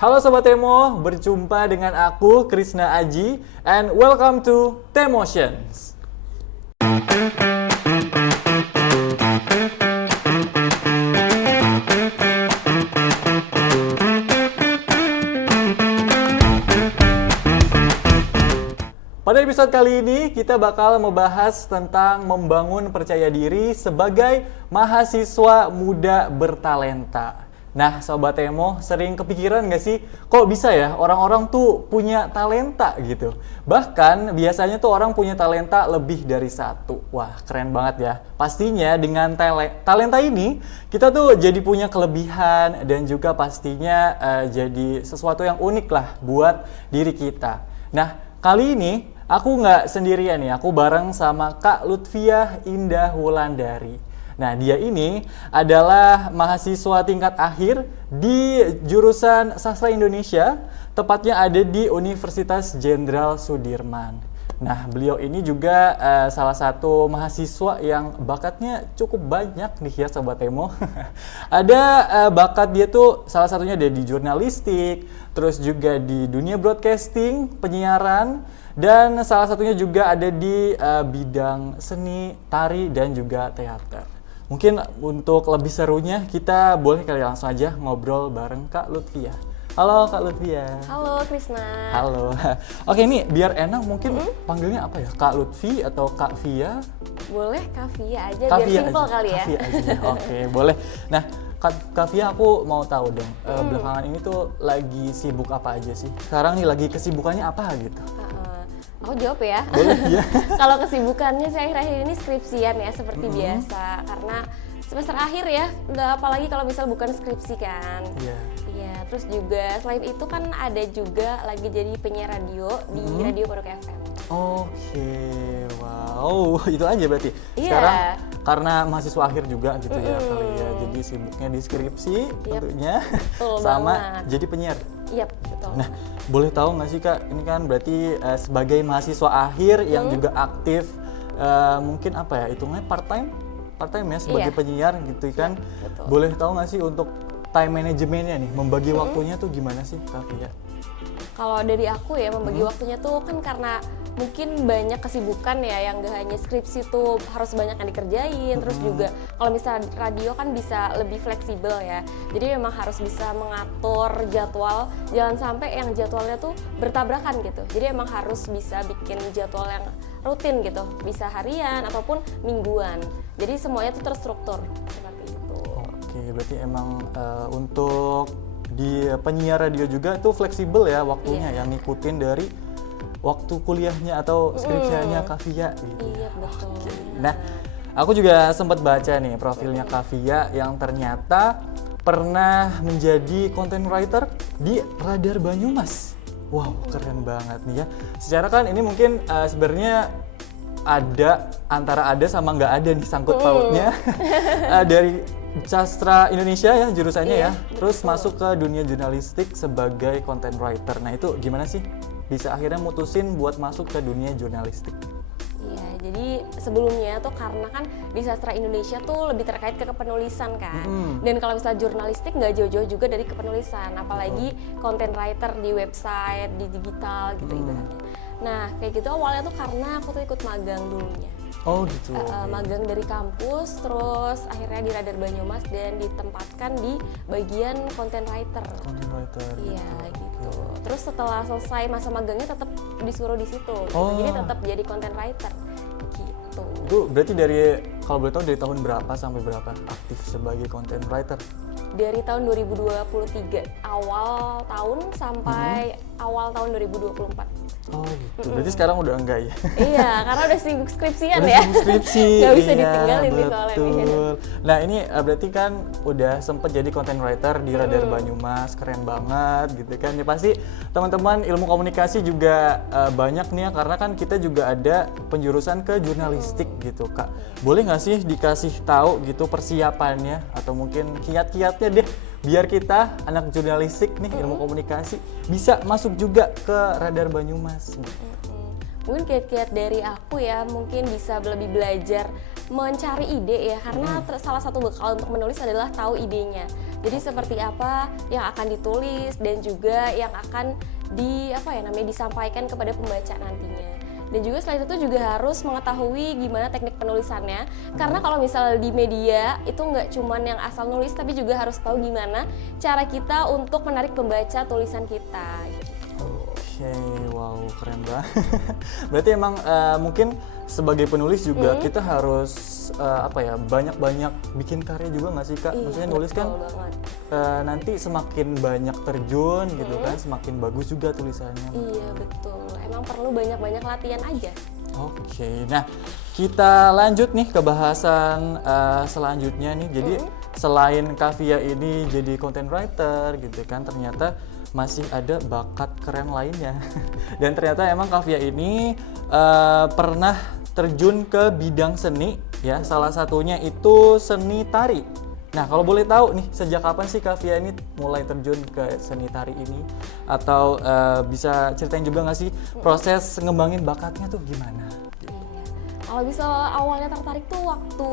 Halo Sobat Temo, berjumpa dengan aku Krisna Aji and welcome to Temotions. Pada episode kali ini kita bakal membahas tentang membangun percaya diri sebagai mahasiswa muda bertalenta. Nah, Sobat Temo, sering kepikiran nggak sih, kok bisa ya orang-orang tuh punya talenta gitu? Bahkan biasanya tuh orang punya talenta lebih dari satu. Wah, keren banget ya. Pastinya dengan talenta ini, kita tuh jadi punya kelebihan dan juga pastinya jadi sesuatu yang unik lah buat diri kita. Nah, kali ini aku nggak sendirian nih, aku bareng sama Kak Lutfiah Indah Wulandari. Nah, dia ini adalah mahasiswa tingkat akhir di jurusan Sastra Indonesia, tepatnya ada di Universitas Jenderal Sudirman. Nah, beliau ini juga salah satu mahasiswa yang bakatnya cukup banyak nih ya Sobat Temo. Ada bakat dia tuh salah satunya ada di jurnalistik, terus juga di dunia broadcasting, penyiaran, dan salah satunya juga ada di bidang seni, tari, dan juga teater. Mungkin untuk lebih serunya kita boleh kali langsung aja ngobrol bareng Kak Lutfiah. Halo Kak Lutfiah. Halo Krisna. Halo. Oke, ini biar enak mungkin panggilnya apa ya? Kak Lutfi atau Kak Via? Boleh Kak Via aja, Kak biar Via simpel aja. kali ya. Kak Via aja. Oke, boleh. Nah, Kak Via, aku mau tahu dong, belakangan ini tuh lagi sibuk apa aja sih? Sekarang nih lagi kesibukannya apa gitu? Aku jawab ya. Boleh ya. Kalau kesibukannya saya akhir-akhir ini skripsian ya, seperti biasa. Karena semester akhir ya, nggak apalagi kalau misal bukan skripsi kan. Iya. Iya, terus juga selain itu kan ada juga lagi jadi penyiar radio di Radio Pondok FM. Oke, wow, itu aja berarti. Iya. Sekarang karena mahasiswa akhir juga gitu ya kali ya, jadi sibuknya di skripsi tentunya, Betul sama banget. jadi penyiar. Iya, betul. Nah, boleh tahu nggak sih Kak, ini kan berarti sebagai mahasiswa akhir yang juga aktif, mungkin apa ya, hitungnya part time ya sebagai penyiar gitu kan. betul. Boleh tahu nggak sih untuk time manajemennya nih, membagi waktunya tuh gimana sih Kak Via? Kalau dari aku ya membagi waktunya tuh kan karena mungkin banyak kesibukan ya yang gak hanya skripsi tuh harus banyak yang dikerjain, terus juga kalau misalnya radio kan bisa lebih fleksibel ya, jadi memang harus bisa mengatur jadwal, jangan sampai yang jadwalnya tuh bertabrakan gitu, jadi emang harus bisa bikin jadwal yang rutin gitu, bisa harian ataupun mingguan, jadi semuanya tuh terstruktur seperti itu. Oke, berarti emang untuk di penyiar radio juga tuh fleksibel ya waktunya, yang ngikutin dari waktu kuliahnya atau skripsianya Kak Via gitu. Iya betul. Oke. Nah, aku juga sempat baca nih profilnya Kak Via yang ternyata pernah menjadi content writer di Radar Banyumas. Wow, keren banget nih ya. Secara kan ini mungkin sebenarnya ada antara ada sama nggak ada nih sangkut pautnya dari Sastra Indonesia ya jurusannya ya, terus masuk ke dunia jurnalistik sebagai content writer. Nah itu gimana sih bisa akhirnya mutusin buat masuk ke dunia jurnalistik? Iya, jadi sebelumnya tuh karena kan di sastra Indonesia tuh lebih terkait ke kepenulisan kan. Dan kalau misalnya jurnalistik nggak jauh-jauh juga dari kepenulisan, apalagi content writer di website, di digital gitu ibaratnya. Nah, kayak gitu awalnya tuh karena aku tuh ikut magang dulunya. Oh gitu. Magang dari kampus, terus akhirnya di Radar Banyumas dan ditempatkan di bagian content writer. Content writer. Iya gitu. Terus setelah selesai masa magangnya tetap disuruh di situ. Gitu. Oh. Jadi tetap jadi content writer. Gitu. Itu berarti dari kalau boleh tahu dari tahun berapa sampai berapa aktif sebagai content writer? Dari tahun 2023 awal tahun sampai awal tahun 2024. Oh gitu. Berarti sekarang udah enggak ya? Iya, karena udah sibuk skripsian Udah ya. sibuk skripsi. Gak bisa iya, ditinggalin nih soalnya. betul. Nah ini berarti kan udah sempet jadi content writer di Radar Banyumas, keren banget gitu kan. Ya pasti teman-teman ilmu komunikasi juga banyak nih ya, karena kan kita juga ada penjurusan ke jurnalistik gitu Kak. Boleh nggak sih dikasih tahu gitu persiapannya atau mungkin kiat-kiatnya deh biar kita anak jurnalistik nih ilmu komunikasi bisa masuk juga ke Radar Banyumas. Mungkin kiat-kiat dari aku ya, mungkin bisa lebih belajar mencari ide ya, karena salah satu bekal untuk menulis adalah tahu idenya. Jadi seperti apa yang akan ditulis dan juga yang akan disampaikan kepada pembaca nantinya. Dan juga selain itu juga harus mengetahui gimana teknik penulisannya, karena kalau misalnya di media itu nggak cuman yang asal nulis, tapi juga harus tahu gimana cara kita untuk menarik pembaca tulisan kita. Oke, wow, keren banget. Berarti emang mungkin sebagai penulis juga kita harus banyak-banyak bikin karya juga nggak sih Kak? Maksudnya nulis kan nanti semakin banyak terjun gitu kan, semakin bagus juga tulisannya. Iya betul, emang perlu banyak-banyak latihan aja. Oke, nah kita lanjut nih ke bahasan selanjutnya nih. Jadi selain Kavia ini jadi content writer gitu kan, ternyata masih ada bakat keren lainnya. Dan ternyata emang Kavia ini pernah terjun ke bidang seni ya, salah satunya itu seni tari. Nah kalau boleh tahu nih, sejak kapan sih Kavia ini mulai terjun ke seni tari ini? Atau bisa ceritain juga nggak sih proses ngembangin bakatnya tuh gimana? Kalau bisa awalnya tertarik tuh waktu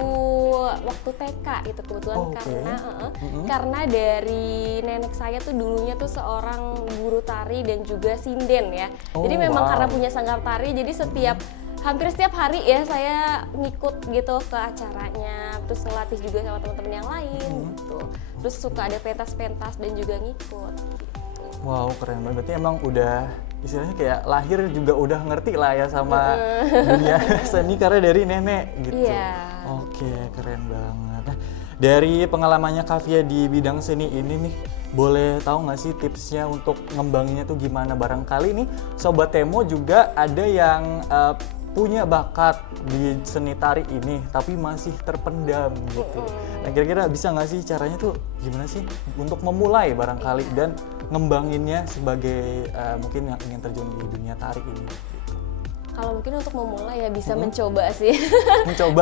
TK gitu kebetulan, karena dari nenek saya tuh dulunya tuh seorang guru tari dan juga sinden ya. Jadi memang karena punya sanggar tari, jadi hampir setiap hari ya saya ngikut gitu ke acaranya, terus ngelatih juga sama teman-teman yang lain gitu. Terus suka ada pentas-pentas dan juga ngikut gitu. Wow, keren banget. Berarti emang udah istilahnya kayak lahir juga udah ngerti lah ya sama dunia seni karena dari nenek gitu. Iya. Oke, keren banget. Nah, dari pengalamannya Kavia di bidang seni ini nih, boleh tahu nggak sih tipsnya untuk ngembanginnya tuh gimana? Barangkali nih Sobat Temo juga ada yang punya bakat di seni tari ini tapi masih terpendam gitu. Nah kira-kira bisa nggak sih caranya tuh gimana sih untuk memulai barangkali dan ngembanginnya sebagai mungkin yang ingin terjun di dunia tari ini? Kalau mungkin untuk memulai ya bisa mencoba sih.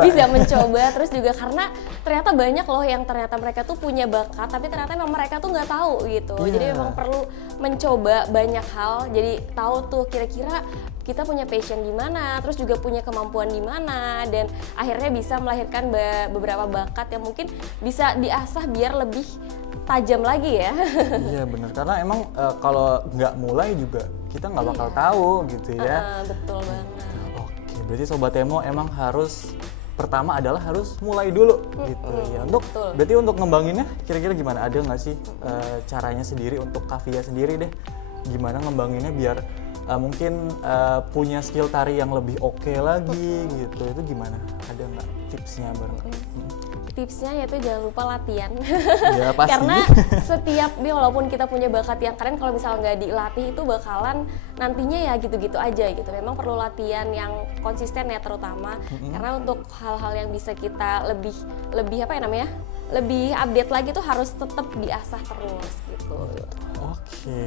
Bisa mencoba terus juga karena ternyata banyak loh yang ternyata mereka tuh punya bakat tapi ternyata memang mereka tuh nggak tahu gitu. Jadi memang perlu mencoba banyak hal, jadi tahu tuh kira-kira kita punya passion di mana, terus juga punya kemampuan di mana, dan akhirnya bisa melahirkan beberapa bakat yang mungkin bisa diasah biar lebih tajam lagi ya. Iya benar, karena emang kalau nggak mulai juga kita nggak bakal tahu gitu ya. Betul banget. Oke, berarti Sobat Temo emang pertama adalah harus mulai dulu gitu ya. Berarti untuk ngembanginnya kira-kira gimana? Ada nggak sih caranya sendiri untuk Kavia sendiri deh? Gimana ngembanginnya biar mungkin punya skill tari yang lebih oke lagi gitu? Itu gimana? Ada nggak tipsnya barangkali? Tipsnya yaitu jangan lupa latihan. Ya, pasti. Karena walaupun kita punya bakat yang keren, kalau misalnya nggak dilatih itu bakalan nantinya ya gitu-gitu aja gitu. Memang perlu latihan yang konsisten ya terutama, karena untuk hal-hal yang bisa kita lebih lebih update lagi tuh harus tetap diasah terus gitu. Oke,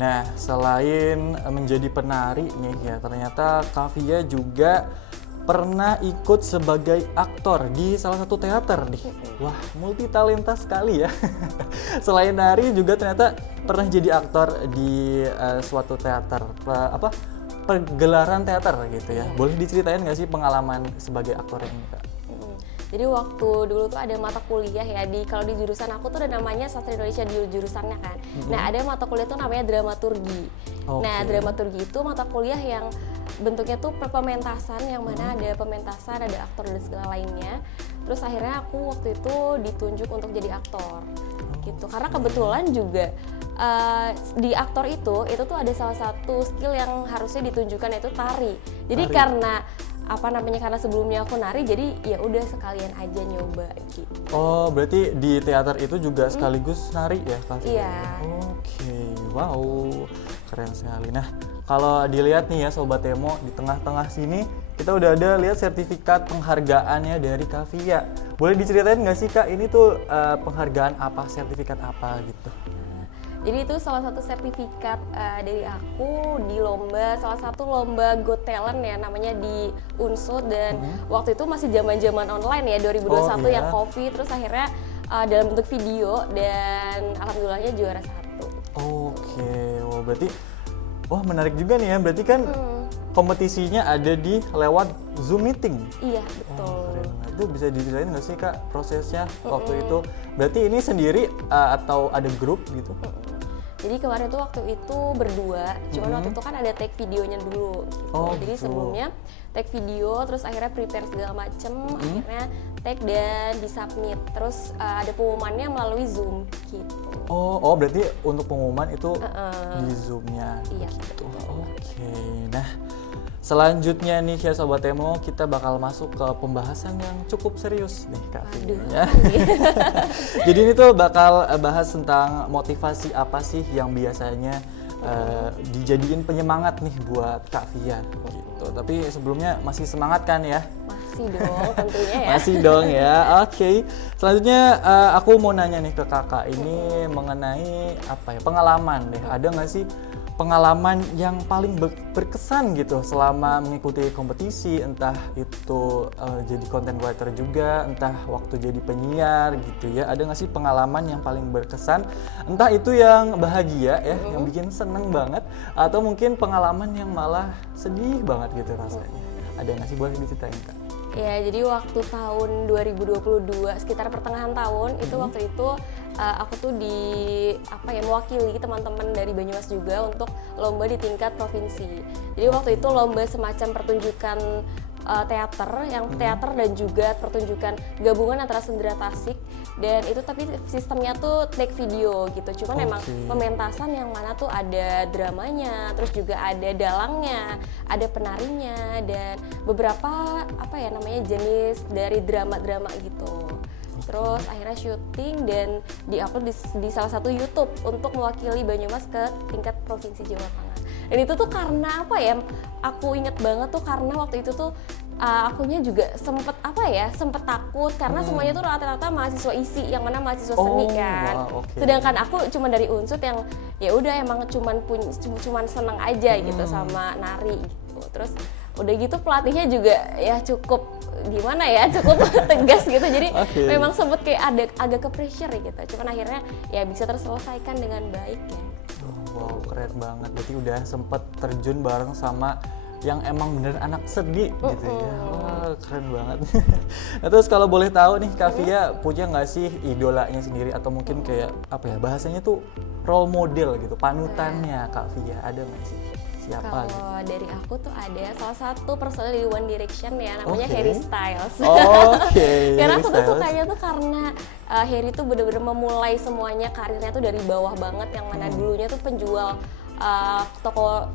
nah selain menjadi penari nih ya, ternyata Kavia juga pernah ikut sebagai aktor di salah satu teater nih. Wah, multi talenta sekali ya. Selain nari juga ternyata pernah jadi aktor di suatu teater, pergelaran teater gitu ya. Boleh diceritain nggak sih pengalaman sebagai aktor ini Kak? Jadi waktu dulu tuh ada mata kuliah ya, kalau di jurusan aku tuh ada namanya sastra Indonesia di jurusannya kan. Nah ada mata kuliah tuh namanya dramaturgi. Nah dramaturgi itu mata kuliah yang bentuknya tuh pementasan, yang mana ada pementasan, ada aktor dan segala lainnya. Terus akhirnya aku waktu itu ditunjuk untuk jadi aktor gitu. Karena kebetulan juga di aktor itu tuh ada salah satu skill yang harusnya ditunjukkan, yaitu tari. Jadi karena sebelumnya aku nari, jadi ya udah sekalian aja nyoba gitu. Oh, berarti di teater itu juga sekaligus nari ya Kak? Iya. Oke, wow, keren sekali. Nah, kalau dilihat nih ya Sobat Temo, di tengah-tengah sini kita udah ada lihat sertifikat penghargaannya dari Kavia. Boleh diceritain nggak sih Kak, ini tuh penghargaan apa, sertifikat apa gitu? Jadi itu salah satu sertifikat dari aku di salah satu lomba Got Talent ya, namanya di Unsur, dan waktu itu masih zaman-zaman online ya, 2021 yang COVID, terus akhirnya dalam bentuk video, dan alhamdulillahnya juara 1. Oke, berarti menarik juga nih ya, berarti kan kompetisinya ada lewat Zoom meeting. Iya, betul. Keren banget. Itu bisa diceritain nggak sih Kak prosesnya waktu itu? Berarti ini sendiri atau ada grup gitu? Jadi kemarin tuh waktu itu berdua, cuman waktu itu kan ada take videonya dulu gitu. Oh, Jadi gitu. sebelumnya take video, terus akhirnya prepare segala macem, akhirnya take dan disubmit. Terus ada pengumumannya melalui Zoom gitu. Oh berarti untuk pengumuman itu di Zoom-nya. Iya, Gitu. betul. Oke. Nah, selanjutnya nih ya Sobat Emo, kita bakal masuk ke pembahasan yang cukup serius nih Kak Aduh, Via, ya. Jadi ini tuh bakal bahas tentang motivasi apa sih yang biasanya dijadiin penyemangat nih buat Kak Via gitu. Tapi sebelumnya masih semangat kan ya? Masih dong tentunya ya. Masih dong ya. Oke. Selanjutnya aku mau nanya nih ke Kakak ini mengenai apa ya? Pengalaman deh. Ada nggak sih pengalaman yang paling berkesan gitu selama mengikuti kompetisi, entah itu jadi content writer juga, entah waktu jadi penyiar gitu ya. Ada nggak sih pengalaman yang paling berkesan, entah itu yang bahagia ya, yang bikin seneng banget, atau mungkin pengalaman yang malah sedih banget gitu rasanya. Ada nggak sih, boleh diceritain Kak? Ya, jadi waktu tahun 2022 sekitar pertengahan tahun itu waktu itu aku tuh mewakili teman-teman dari Banyumas juga untuk lomba di tingkat provinsi. Jadi waktu itu lomba semacam pertunjukan teater dan juga pertunjukan gabungan antara Sendera Tasik, dan itu tapi sistemnya tuh take video gitu. Cuman emang pementasan yang mana tuh ada dramanya, terus juga ada dalangnya, ada penarinya, dan beberapa jenis dari drama-drama gitu. Terus akhirnya syuting dan diupload di salah satu YouTube untuk mewakili Banyumas ke tingkat provinsi Jawa Tengah. Dan itu tuh karena aku inget banget tuh karena waktu itu tuh akunya juga sempet takut karena semuanya tuh rata-rata mahasiswa isi, yang mana mahasiswa seni kan. Sedangkan aku cuma dari unsur yang ya udah emang cuman seneng aja gitu sama nari gitu. Terus udah gitu pelatihnya juga ya cukup tegas gitu, jadi memang sempet kayak agak ke pressure gitu. Cuman akhirnya ya bisa terselesaikan dengan baik ya. Wow, keren banget. Berarti udah sempet terjun bareng sama yang emang bener anak seni gitu ya. Wah, keren banget. Nah, terus kalau boleh tahu nih Kak Via punya nggak sih idolanya sendiri, atau mungkin kayak bahasanya tuh role model gitu, panutannya Kak Via, ada nggak sih? Siapa? Kalau dari aku tuh ada salah satu personel di One Direction ya, namanya Harry Styles. Karena aku tuh sukanya tuh karena Harry tuh bener-bener memulai semuanya karirnya tuh dari bawah banget, yang mana dulunya tuh penjual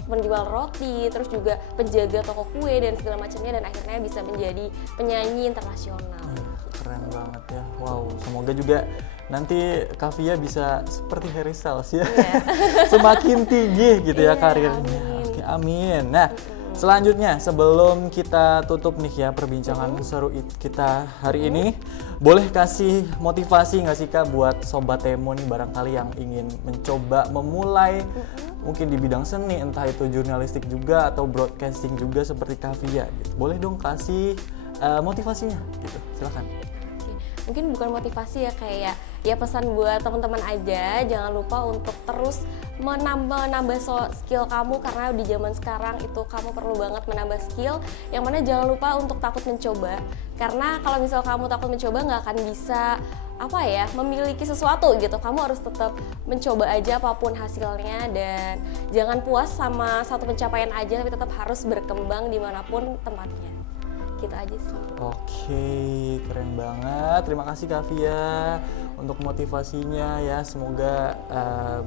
penjual roti, terus juga penjaga toko kue dan segala macamnya, dan akhirnya bisa menjadi penyanyi internasional. Keren banget ya. Wow, semoga juga nanti Kak Via bisa seperti Harry Styles ya. Semakin tinggi gitu ya karirnya. Oke, amin. Nah, selanjutnya sebelum kita tutup nih ya perbincangan seru kita hari ini, boleh kasih motivasi nggak sih Kak buat Sobat Emo nih barangkali yang ingin mencoba memulai mungkin di bidang seni, entah itu jurnalistik juga atau broadcasting juga seperti Kak Via gitu. Boleh dong kasih motivasinya gitu, silakan. Mungkin bukan motivasi ya, kayak ya pesan buat teman-teman aja, jangan lupa untuk terus menambah skill kamu, karena di zaman sekarang itu kamu perlu banget menambah skill, yang mana jangan lupa untuk takut mencoba, karena kalau misal kamu takut mencoba nggak akan bisa memiliki sesuatu gitu. Kamu harus tetap mencoba aja apapun hasilnya, dan jangan puas sama satu pencapaian aja, tapi tetap harus berkembang dimanapun tempatnya. Gitu aja sih. Oke, keren banget. Terima kasih Kak Via untuk motivasinya ya. Semoga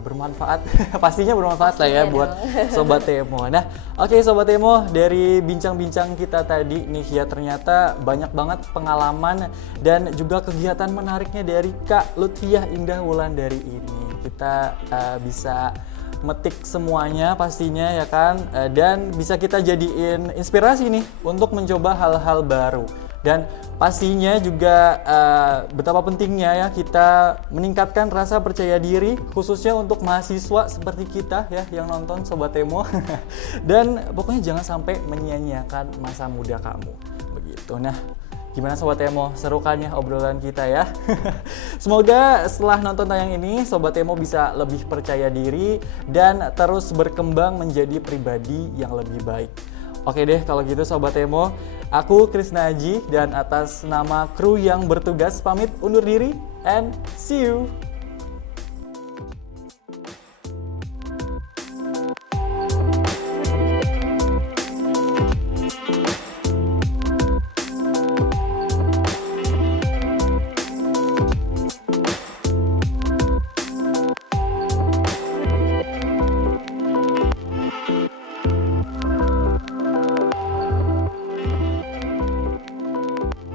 bermanfaat. Pastinya bermanfaat lah ya buat Sobat Emo. Nah, oke Sobat Emo, dari bincang-bincang kita tadi nih ya, ternyata banyak banget pengalaman dan juga kegiatan menariknya dari Kak Lutfiah Indah Wulandari ini. Kita bisa metik semuanya pastinya ya kan, dan bisa kita jadiin inspirasi nih untuk mencoba hal-hal baru, dan pastinya juga betapa pentingnya ya kita meningkatkan rasa percaya diri khususnya untuk mahasiswa seperti kita ya yang nonton Sobat Emo. Dan pokoknya jangan sampai menyia-nyiakan masa muda kamu begitu. Nah, gimana Sobat Emo, seru kan ya obrolan kita ya? Semoga setelah nonton tayang ini Sobat Emo bisa lebih percaya diri dan terus berkembang menjadi pribadi yang lebih baik. Oke deh kalau gitu Sobat Emo, aku Krisna Aji dan atas nama kru yang bertugas pamit undur diri and see you.